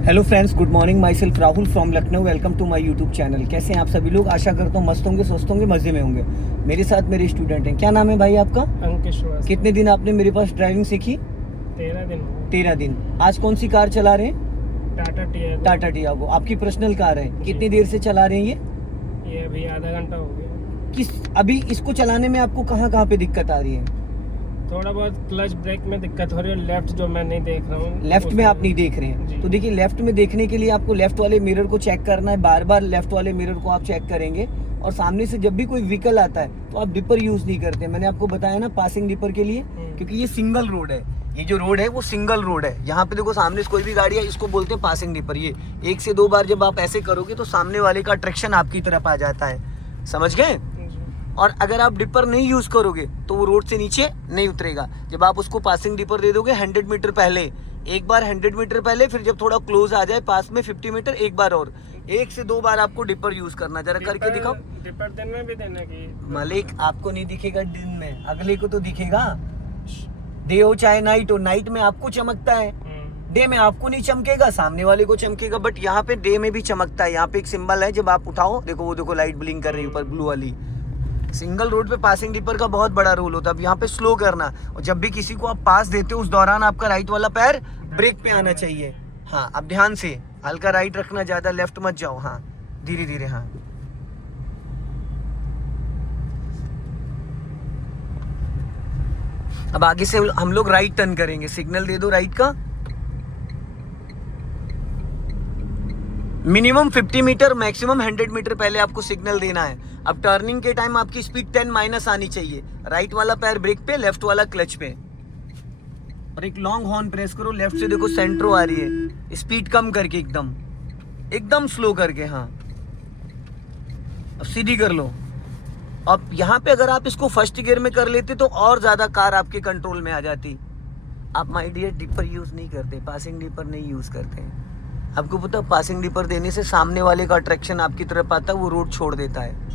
Hello friends, good morning. Myself Rahul from Lucknow. Welcome to my YouTube channel. कैसे हैं आप सभी लोग? आशा करता हूँ मस्त होंगे, स्वस्थ होंगे, मज़े में होंगे। मेरे साथ मेरे स्टूडेंट हैं। क्या नाम है भाई आपका? अंकित श्रीवास्तव। कितने दिन आपने मेरे पास ड्राइविंग सीखी? 13 दिन हो गए। 13 दिन। आज कौन सी कार चला रहे हैं? टाटा टियागो। आपकी पर्सनल कार है। जी। कितनी देर से चला रहे हैं ये अभी आधा घंटा हो गया। अभी इसको चलाने में आपको कहाँ कहाँ पे दिक्कत आ रही है? थोड़ा बहुत क्लच ब्रेक में दिक्कत हो रही है। लेफ्ट जो मैं नहीं देख रहा हूँ, लेफ्ट में आप नहीं देख रहे हैं, जी। तो देखिए लेफ्ट में देखने के लिए आपको लेफ्ट वाले मिरर को चेक करना है। बार बार लेफ्ट वाले मिरर को आप चेक करेंगे। और सामने से जब भी कोई व्हीकल आता है तो आप डिपर यूज नहीं करते। मैंने आपको बताया ना, पासिंग डिपर के लिए, क्योंकि ये सिंगल रोड है। ये जो रोड है वो सिंगल रोड है। यहाँ पे देखो सामने से कोई भी गाड़ी है, इसको बोलते हैं पासिंग डिपर। ये 1 से 2 बार जब आप ऐसे करोगे तो सामने वाले का अट्रैक्शन आपकी तरफ आ जाता है। समझ गए? और अगर आप डिपर नहीं यूज करोगे तो वो रोड से नीचे नहीं उतरेगा। जब आप उसको पासिंग डिपर दे दोगे 100 मीटर पहले, एक बार 100 मीटर पहले, फिर जब थोड़ा क्लोज आ जाए पास में 50 मीटर, एक बार और 1 से 2 बार आपको डिपर यूज करना। जरा करके दिखाओ। डिपर दिन में भी देने की मालिक, आपको नहीं दिखेगा दिन में, अगले को तो दिखेगा। डे हो चाहे नाइट हो, नाइट में आपको चमकता है, डे में आपको नहीं चमकेगा, सामने वाले को चमकेगा। बट यहाँ पे डे में भी चमकता है। यहाँ पे एक सिंबल है, जब आप उठाओ देखो, वो देखो लाइट ब्लिंक कर रही है ऊपर ब्लू वाली। सिंगल रोड पे पासिंग डिपर का बहुत बड़ा रोल होता है। अब यहाँ पे स्लो करना, और जब भी किसी को आप पास देते हो उस दौरान आपका राइट वाला पैर ब्रेक पे आना चाहिए। हाँ, अब ध्यान से, हल्का राइट रखना, ज्यादा लेफ्ट मत जाओ। हाँ, धीरे धीरे। हाँ, अब आगे से हम लोग राइट टर्न करेंगे। सिग्नल दे दो राइट का। मिनिमम 50 मीटर, मैक्सिमम 100 मीटर पहले आपको सिग्नल देना है। अब टर्निंग के टाइम आपकी स्पीड 10 माइनस आनी चाहिए। राइट वाला पैर ब्रेक पे, लेफ्ट वाला क्लच पे। और एक लॉन्ग हॉर्न प्रेस करो। लेफ्ट से देखो सेंट्रो आ रही है, स्पीड कम करके, एकदम एकदम स्लो करके। हाँ, अब सीधी कर लो। अब यहाँ पे अगर आप इसको फर्स्ट गियर में कर लेते तो और ज्यादा कार आपके कंट्रोल में आ जाती। आप माय डियर डिपर यूज नहीं करते, पासिंग डिपर नहीं यूज करते हैं। आपको पता, पासिंग डिपर देने से सामने वाले का अट्रैक्शन आपकी तरफ आता है, वो रोड छोड़ देता है।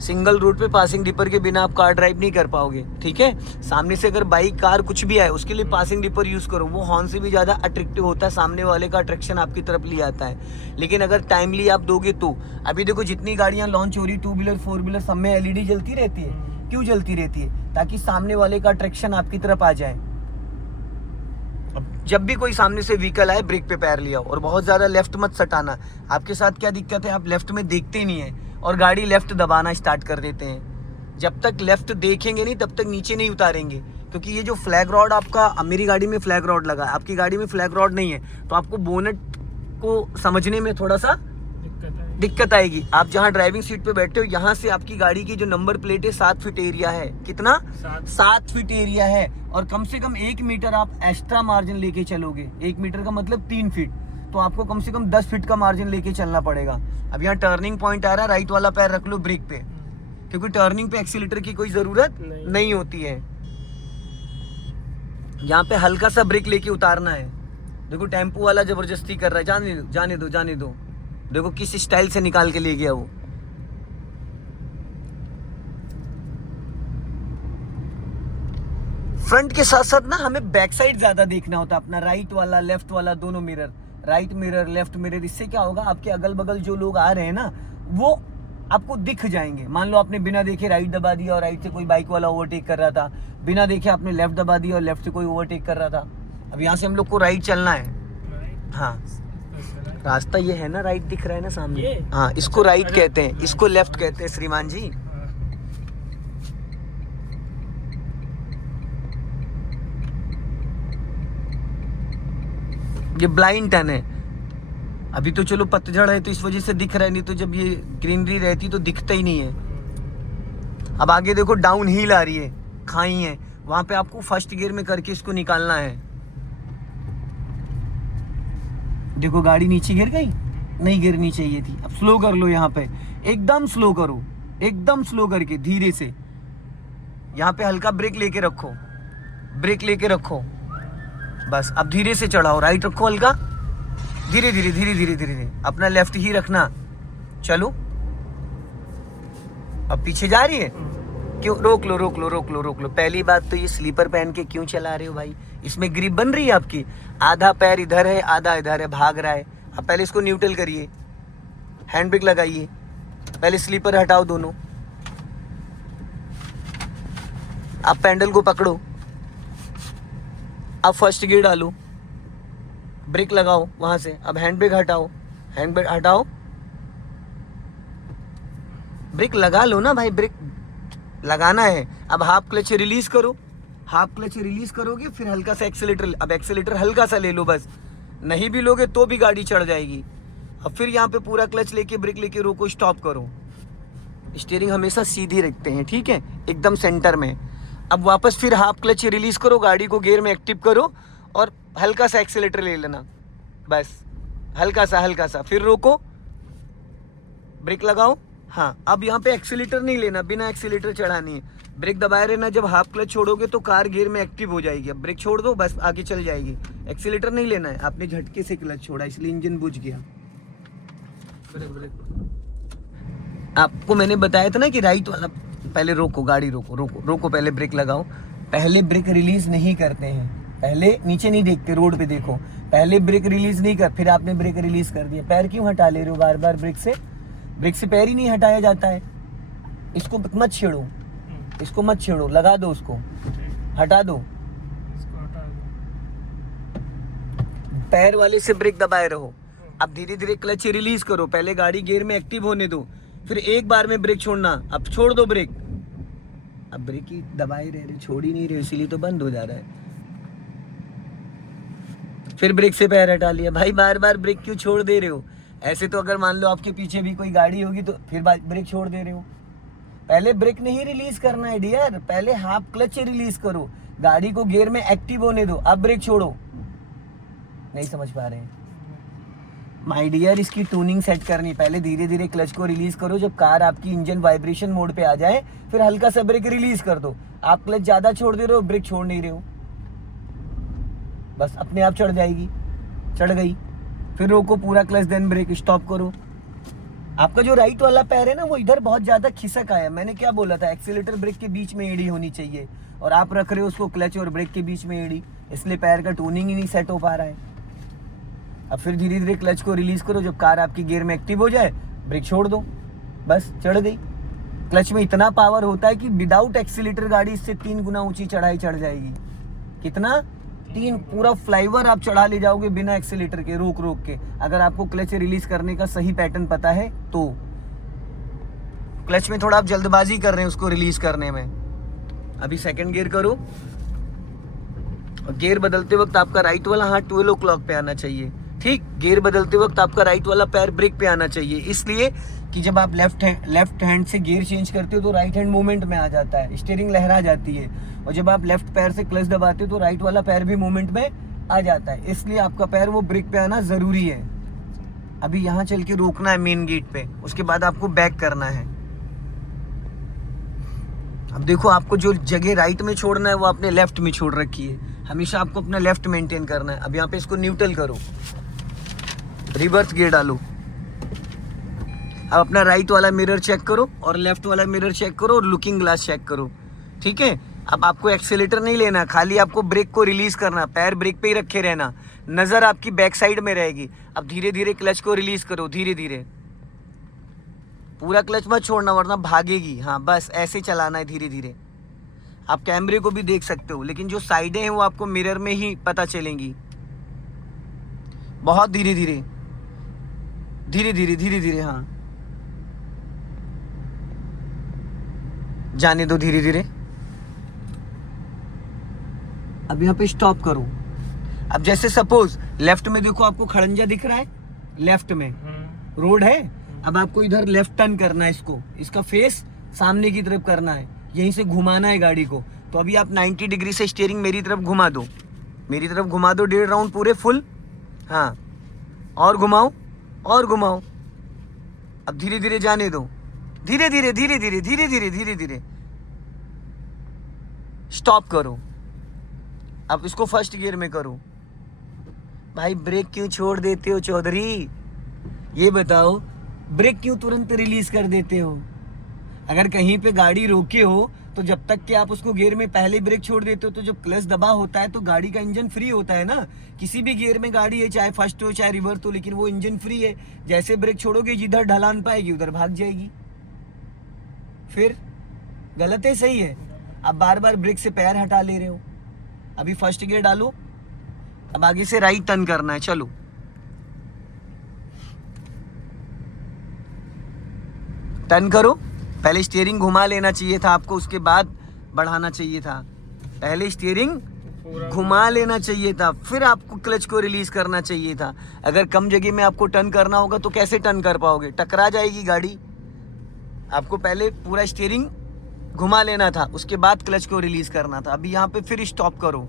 सिंगल रोड पे पासिंग डिपर के बिना आप कार ड्राइव नहीं कर पाओगे। ठीक है? सामने से अगर बाइक, कार कुछ भी आए, उसके लिए पासिंग डिपर यूज करो। वो हॉर्न से भी ज्यादा अट्रैक्टिव होता है, सामने वाले का अट्रैक्शन आपकी तरफ ले आता है। लेकिन अगर टाइमली आप दोगे तो, अभी देखो जितनी गाड़ियां लॉन्च हो रही, 2 व्हीलर 4 व्हीलर, सब में एलईडी जलती रहती है। क्यों जलती रहती है? ताकि सामने वाले का अट्रैक्शन आपकी तरफ आ जाए। जब भी कोई सामने से व्हीकल आए, ब्रेक पे पैर लिया, और बहुत ज्यादा लेफ्ट मत सटाना। आपके साथ क्या दिक्कत है, आप लेफ्ट में देखते नहीं है और गाड़ी लेफ्ट दबाना स्टार्ट कर देते हैं। जब तक लेफ्ट देखेंगे नहीं तब तक नीचे नहीं उतारेंगे। क्योंकि ये जो फ्लैग रॉड आपका, मेरी गाड़ी में फ्लैग रॉड लगा है, आपकी गाड़ी में फ्लैग रॉड नहीं है, तो आपको बोनेट को समझने में थोड़ा सा दिक्कत आएगी। आप जहाँ ड्राइविंग सीट पे बैठे हो, यहाँ से आपकी गाड़ी की जो नंबर प्लेट है 7 फीट एरिया है। कितना? 7 फीट एरिया है। और कम से कम 1 मीटर आप एक्स्ट्रा मार्जिन लेके चलोगे। 1 मीटर का मतलब 3 फीट, तो आपको कम से कम 10 फीट का मार्जिन लेके चलना पड़ेगा। अब यहाँ टर्निंग पॉइंट आ रहा है, राइट वाला पैर रख लो ब्रेक पे, क्योंकि टर्निंग पे एक्सीलेटर की कोई जरूरत नहीं होती है। यहाँ पे हल्का सा ब्रेक लेके उतारना है। देखो टेम्पो वाला जबरदस्ती कर रहा है, जाने दो जाने दो जाने दो। देखो किस स्टाइल से निकाल के ले गया वो। फ्रंट के साथ साथ ना हमें बैक साइड ज्यादा देखना होता है अपना, राइट वाला लेफ्ट वाला दोनों mirror, right mirror left mirror. इससे क्या होगा, आपके अगल बगल जो लोग आ रहे हैं ना, वो आपको दिख जाएंगे। मान लो आपने बिना देखे राइट दबा दिया और राइट से कोई बाइक वाला ओवरटेक कर रहा था, बिना देखे आपने लेफ्ट दबा दिया और लेफ्ट से कोई ओवरटेक कर रहा था। अब यहाँ से हम लोग को राइट चलना है। हाँ, रास्ता ये है ना, राइट दिख रहा है ना सामने। हाँ, इसको राइट कहते हैं, इसको लेफ्ट कहते हैं श्रीमान जी। ये ब्लाइंड टर्न है। अभी तो चलो पतझड़ है तो इस वजह से दिख रहा है, नहीं तो जब ये ग्रीनरी रहती तो दिखता ही नहीं है। अब आगे देखो डाउन हिल आ रही है, खाई है, वहां पे आपको फर्स्ट गियर में करके इसको निकालना है। देखो गाड़ी नीचे गिर गई, नहीं गिरनी चाहिए थी। अब स्लो कर लो, यहाँ पे एकदम स्लो करो, एकदम स्लो करके धीरे से। यहाँ पे हल्का ब्रेक लेके रखो, ब्रेक लेके रखो, बस। अब धीरे से चढ़ाओ, राइट रखो हल्का, धीरे धीरे धीरे धीरे धीरे धीरे, अपना लेफ्ट ही रखना। चलो, अब पीछे जा रही है, क्यों रोक लो रोक लो रोक लो रोक लो। पहली बात तो ये स्लीपर पहन के क्यों चला रहे हो भाई? इसमें ग्रिप बन रही है आपकी, आधा पैर इधर है आधा इधर है, भाग रहा है। अब पहले इसको न्यूट्रल करिए, हैंड ब्रेक लगाइए, पहले स्लीपर हटाओ दोनों, अब पैडल को पकड़ो, अब फर्स्ट गियर डालो, ब्रेक लगाओ वहां से, अब हैंड ब्रेक हटाओ, हैंड ब्रेक हटाओ, ब्रेक लगा लो ना भाई, ब्रेक लगाना है। अब हाफ क्लच रिलीज करो, हाफ क्लच रिलीज करोगे फिर हल्का सा एक्सीलेटर, अब एक्सीलेटर हल्का सा ले लो बस, नहीं भी लोगे तो भी गाड़ी चढ़ जाएगी। अब फिर यहाँ पे पूरा क्लच लेके ब्रेक लेके रोको, स्टॉप करो। स्टीयरिंग हमेशा सीधी रखते हैं, ठीक है, एकदम सेंटर में। अब वापस फिर हाफ क्लच रिलीज करो, गाड़ी को गियर में एक्टिव करो और हल्का सा एक्सीलेटर ले लेना, बस हल्का सा, फिर रोको, ब्रेक लगाओ। हाँ, अब यहाँ पे एक्सीलेटर नहीं लेना, बिना एक्सीलेटर चढ़ानी है, ब्रेक दबाए रहना। जब हाफ क्लच छोड़ोगे तो कार गियर में एक्टिव हो जाएगी, अब ब्रेक छोड़ दो बस आगे चल जाएगी, एक्सीलेटर नहीं लेना है। आपने झटके से क्लच छोड़ा इसलिए इंजन बुझ गया। आपको मैंने बताया था ना कि राइट वाला, पहले रोको, गाड़ी रोको रोको रोको, पहले ब्रेक लगाओ। पहले ब्रेक रिलीज नहीं करते हैं, पहले नीचे नहीं देखते, रोड पे देखो, पहले ब्रेक रिलीज नहीं कर, फिर आपने ब्रेक रिलीज कर दिया। पैर क्यों हटा ले रहे हो बार बार ब्रेक से? ब्रेक से पैर ही नहीं हटाया जाता है। इसको मत छेड़ो, इसको मत छेड़ो, लगा दो उसको, हटा दो, पैर वाले से ब्रेक दबाए रहो। अब धीरे धीरे क्लच रिलीज करो, पहले गाड़ी गियर में एक्टिव होने दो, फिर एक बार में ब्रेक छोड़ना। अब छोड़ दो ब्रेक, अब ब्रेक ही दबाए रह रहे, छोड़ ही नहीं रहे, इसीलिए तो बंद हो जा रहा है। फिर ब्रेक से पैर हटा लिया। भाई बार बार ब्रेक क्यों छोड़ दे रहे हो? ऐसे तो अगर मान लो आपके पीछे भी कोई गाड़ी होगी तो फिर ब्रेक छोड़ दे रहे हो। पहले ब्रेक नहीं रिलीज करना है डियर, पहले हाफ क्लच रिलीज करो, गाड़ी को गियर में एक्टिव होने दो, अब ब्रेक छोड़ो। नहीं समझ पा रहे हैं माय डियर? इसकी ट्यूनिंग सेट करनी, पहले धीरे धीरे क्लच को रिलीज करो, जब कार आपकी इंजन वाइब्रेशन मोड पे आ जाए फिर हल्का सा ब्रेक रिलीज कर दो। आप क्लच ज्यादा छोड़ दे रहे हो, ब्रेक छोड़ नहीं रहे हो, बस अपने आप चढ़ जाएगी, चढ़ गई, फिर रोको पूरा क्लच, देन ब्रेक, स्टॉप करो। आपका जो राइट वाला पैर है ना वो इधर बहुत ज्यादा खिसक आया। मैंने क्या बोला था, एक्सीलेटर ब्रेक के बीच में एड़ी होनी चाहिए, और आप रख रहे हो उसको क्लच और ब्रेक के बीच में एड़ी, इसलिए पैर का टूनिंग ही नहीं सेट हो पा रहा है। अब फिर धीरे धीरे क्लच को रिलीज करो, जब कार आपकी गियर में एक्टिव हो जाए ब्रेक छोड़ दो, बस चढ़ गई। क्लच में इतना पावर होता है कि विदाउट एक्सीलेटर गाड़ी इससे 3 गुना ऊंची चढ़ाई चढ़ जाएगी। कितना? 3, पूरा फ्लाईओवर आप चढ़ा ले जाओगे बिना एक्सीलेटर के, रोक रोक के, अगर आपको क्लच रिलीज करने का सही पैटर्न पता है तो। क्लच में थोड़ा आप जल्दबाजी कर रहे हैं उसको रिलीज करने में। अभी सेकंड गियर करो, और गियर बदलते वक्त आपका राइट वाला हाथ 12 o'clock पे आना चाहिए, ठीक। गियर बदलते वक्त आपका राइट वाला पैर ब्रेक पे आना चाहिए, इसलिए कि जब आप लेफ्ट हैंड से गियर चेंज करते हो तो राइट हैंड मूवमेंट में आ जाता है, स्टीयरिंग लहरा जाती है, और जब आप लेफ्ट पैर से क्लच दबाते हो तो राइट वाला पैर भी मूवमेंट में आ जाता है, इसलिए आपका पैर वो ब्रेक पे आना जरूरी है। अभी यहाँ चल के रोकना है मेन गेट पे, उसके बाद आपको बैक करना है। अब देखो, आपको जो जगह राइट में छोड़ना है वो आपने लेफ्ट में छोड़ रखी है, हमेशा आपको अपना लेफ्ट मेंटेन करना है। अब यहाँ पे इसको न्यूट्रल करो, रिवर्स गियर डालो। अब अपना राइट वाला मिरर चेक करो और लेफ्ट वाला मिरर चेक करो और लुकिंग ग्लास चेक करो, ठीक है। अब आपको एक्सीलेटर नहीं लेना, खाली आपको ब्रेक को रिलीज करना, पैर ब्रेक पे ही रखे रहना, नजर आपकी बैक साइड में रहेगी। अब धीरे धीरे क्लच को रिलीज करो, धीरे धीरे, पूरा क्लच मत छोड़ना वरना भागेगी। हाँ, बस ऐसे चलाना है धीरे धीरे। आप कैमरे को भी देख सकते हो, लेकिन जो साइडें हैं वो आपको मिरर में ही पता चलेंगी। बहुत धीरे धीरे धीरे धीरे धीरे धीरे, हाँ जाने दो धीरे धीरे। अब यहाँ पे स्टॉप करो। अब जैसे सपोज लेफ्ट में देखो, आपको खड़ंजा दिख रहा है, लेफ्ट में रोड है। अब आपको इधर लेफ्ट टर्न करना है, इसको, इसका फेस सामने की तरफ करना है, यहीं से घुमाना है गाड़ी को। तो अभी आप 90 डिग्री से स्टीयरिंग मेरी तरफ घुमा दो, मेरी तरफ घुमा दो 1.5 राउंड पूरे फुल। हाँ, और घुमाओ और घुमाओ। अब धीरे धीरे जाने दो, धीरे धीरे धीरे धीरे धीरे धीरे धीरे धीरे स्टॉप करो। अब इसको फर्स्ट गियर में करो। भाई ब्रेक क्यों छोड़ देते हो चौधरी? ये बताओ, ब्रेक क्यों तुरंत रिलीज कर देते हो? अगर कहीं पे गाड़ी रोके हो तो जब तक कि आप उसको गियर में पहले ब्रेक छोड़ देते हो तो जब क्लच दबा होता है तो गाड़ी का इंजन फ्री होता है ना। किसी भी गियर में गाड़ी है, चाहे फर्स्ट हो चाहे रिवर्स हो, लेकिन वो इंजन फ्री है। जैसे ब्रेक छोड़ोगे जिधर ढलान पाएगी उधर भाग जाएगी। फिर गलत है सही है? आप बार बार ब्रेक से पैर हटा ले रहे हो। अभी फर्स्ट गियर डालो, अब आगे से राइट टर्न करना है। चलो टर्न करो। पहले स्टीयरिंग घुमा लेना चाहिए था आपको, उसके बाद बढ़ाना चाहिए था। पहले स्टीयरिंग घुमा लेना चाहिए था, फिर आपको क्लच को रिलीज करना चाहिए था। अगर कम जगह में आपको टर्न करना होगा तो कैसे टर्न कर पाओगे? टकरा जाएगी गाड़ी। आपको पहले पूरा स्टीयरिंग घुमा लेना था, उसके बाद क्लच को रिलीज करना था। अभी यहाँ पे फिर स्टॉप करो,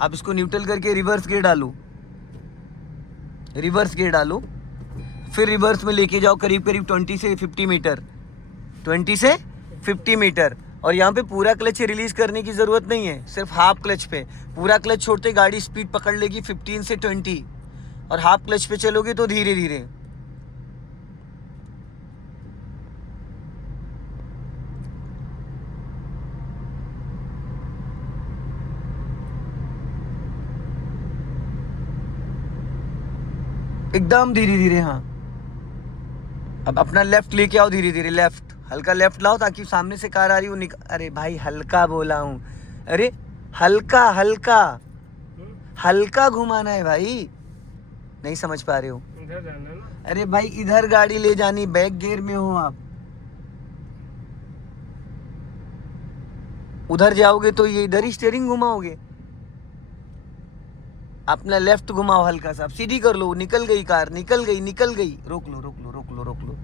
आप इसको न्यूट्रल करके रिवर्स गियर डालो। रिवर्स गियर डालो, फिर रिवर्स में लेके जाओ करीब करीब 20 से 50 मीटर, 20 से 50 मीटर। और यहाँ पे पूरा क्लच रिलीज करने की ज़रूरत नहीं है, सिर्फ हाफ क्लच पे। पूरा क्लच छोड़ते गाड़ी स्पीड पकड़ लेगी 15 से 20, और हाफ क्लच पे चलोगे तो धीरे धीरे। एकदम धीरे धीरे। हाँ, अब अपना लेफ्ट लेके आओ धीरे धीरे। लेफ्ट, हल्का लेफ्ट लाओ ताकि सामने से कार आ रही हो अरे भाई हल्का बोला हूँ, अरे हल्का हल्का हल्का घुमाना है भाई, नहीं समझ पा रहे हो? इधर जाना ना। अरे भाई इधर गाड़ी ले जानी, बैक गियर में हो आप। उधर जाओगे तो ये इधर ही स्टीयरिंग घुमाओगे। अपना लेफ्ट घुमाओ हल्का सा, सीधी कर लो। निकल गई कार, निकल गई निकल गई। रोक लो रोक लो रोक लो रोक लो।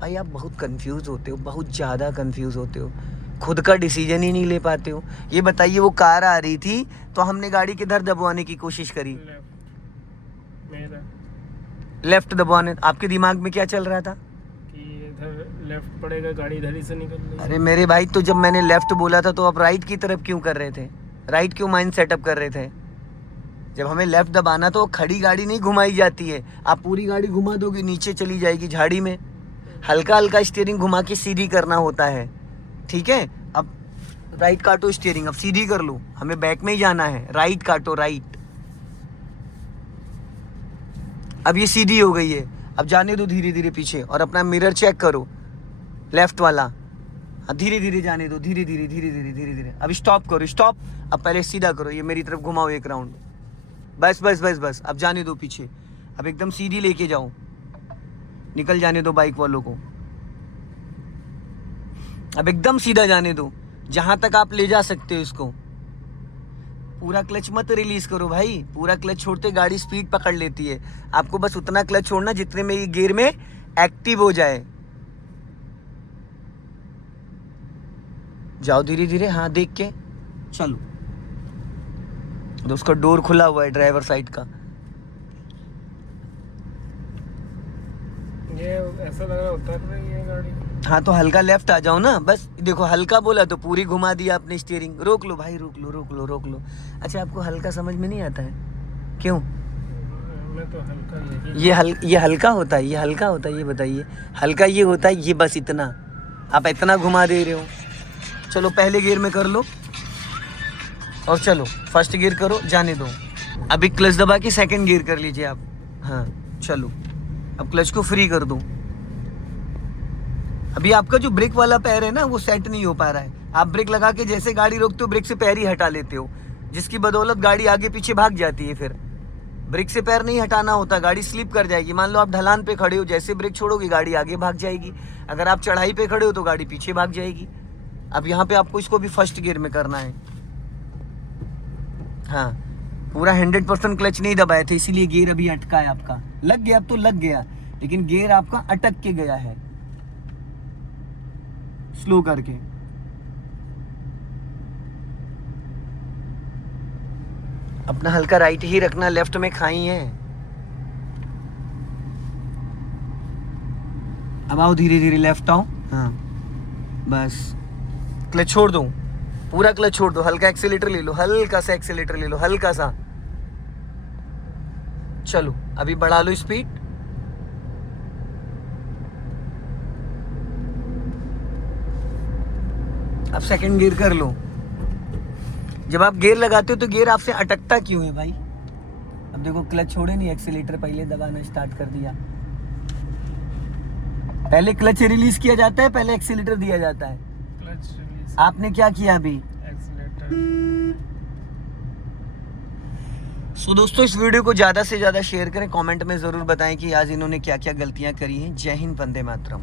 भाई आप बहुत कंफ्यूज होते हो, बहुत ज़्यादा कंफ्यूज होते हो, खुद का डिसीजन ही नहीं ले पाते हो। ये बताइए, वो कार आ रही थी तो हमने गाड़ी किधर दबवाने की कोशिश करी? लेफ्ट दबवाने। आपके दिमाग में क्या चल रहा था? कि इधर लेफ्ट पड़ेगा, गाड़ी इधर ही से निकल रही है। अरे मेरे भाई, तो जब मैंने लेफ्ट बोला था तो आप राइट की तरफ क्यों कर रहे थे? राइट क्यों माइंड सेटअप कर रहे थे? जब हमें लेफ्ट दबाना तो खड़ी गाड़ी नहीं घुमाई जाती है। आप पूरी गाड़ी घुमा दोगे नीचे चली जाएगी झाड़ी में। हल्का हल्का स्टीयरिंग घुमा के सीधी करना होता है, ठीक है? अब राइट काटो स्टीयरिंग, अब सीधी कर लो, हमें बैक में ही जाना है। राइट काटो, राइट। अब ये सीधी हो गई है, अब जाने दो धीरे धीरे पीछे, और अपना मिरर चेक करो लेफ्ट वाला। धीरे धीरे जाने दो, धीरे धीरे धीरे धीरे धीरे धीरे। अब स्टॉप करो, स्टॉप। अब पहले सीधा करो, ये मेरी तरफ घुमाओ एक राउंड। बस बस बस बस, अब जाने दो पीछे। अब एकदम सीधी लेके जाओ, निकल जाने दो बाइक वालों को। अब एकदम सीधा जाने दो, जहां तक आप ले जा सकते हो इसको। पूरा क्लच मत रिलीज करो भाई, पूरा क्लच छोड़ते गाड़ी स्पीड पकड़ लेती है। आपको बस उतना क्लच छोड़ना जितने में ये गियर में एक्टिव हो जाए। जाओ धीरे धीरे, हाँ देख के चलो। तो उसका डोर खुला हुआ है ड्राइवर साइड का। ये ऐसा लग रहा है उतर रही है गाड़ी। हाँ तो हल्का लेफ्ट आ जाओ ना, बस देखो हल्का बोला तो पूरी घुमा दिया आपने स्टीयरिंग। रोक लो भाई, रोक लो रोक लो रोक लो। अच्छा, आपको हल्का समझ में नहीं आता है क्यों? मैं तो हल्का ये हल्का होता है, ये हल्का होता है, ये बताइए। हल्का ये होता है, ये बस इतना, आप इतना घुमा दे रहे हो। चलो पहले गियर में कर लो और चलो फर्स्ट गियर करो, जाने दो। अभी क्लच दबा के सेकंड गियर कर लीजिए आप। हाँ चलो, अब क्लच को फ्री कर दो। अभी आपका जो ब्रेक वाला पैर है ना, वो सेट नहीं हो पा रहा है। आप ब्रेक लगा के जैसे गाड़ी रोकते हो, ब्रेक से पैर ही हटा लेते हो, जिसकी बदौलत गाड़ी आगे पीछे भाग जाती है। फिर ब्रेक से पैर नहीं हटाना होता, गाड़ी स्लिप कर जाएगी। मान लो आप ढलान पे खड़े हो, जैसे ब्रेक छोड़ोगे गाड़ी आगे भाग जाएगी। अगर आप चढ़ाई पे खड़े हो तो गाड़ी पीछे भाग जाएगी। अब यहाँ पे आपको इसको भी फर्स्ट गियर में करना है। हाँ, पूरा 100% क्लच नहीं दबाए थे, इसीलिए गियर अभी अटका है आपका। लग गया अब तो लग गया, लेकिन गियर आपका अटक के गया है स्लो करके। अपना हल्का राइट ही रखना, लेफ्ट में खाई है। अब आओ धीरे धीरे, लेफ्ट आओ। हाँ बस, क्लच छोड़ दो, पूरा क्लच छोड़ दो। हल्का एक्सीलेटर ले लो, हल्का सा एक्सीलेटर ले लो, हल्का सा। चलो अभी बढ़ा लो स्पीड। अब सेकंड गियर कर लो। जब आप गियर लगाते हो तो गियर आपसे अटकता क्यों है भाई? अब देखो क्लच छोड़े नहीं, एक्सीलेटर पहले दबाना स्टार्ट कर दिया। पहले क्लच रिलीज किया जाता है, पहले एक्सीलेटर दिया जाता है। क्लच रिलीज, आपने क्या किया अभी? एक्सीलेटर। सो दोस्तों इस वीडियो को ज़्यादा से ज़्यादा शेयर करें, कमेंट में ज़रूर बताएं कि आज इन्होंने क्या क्या गलतियां करी हैं। जय हिंद, वंदे मातरम।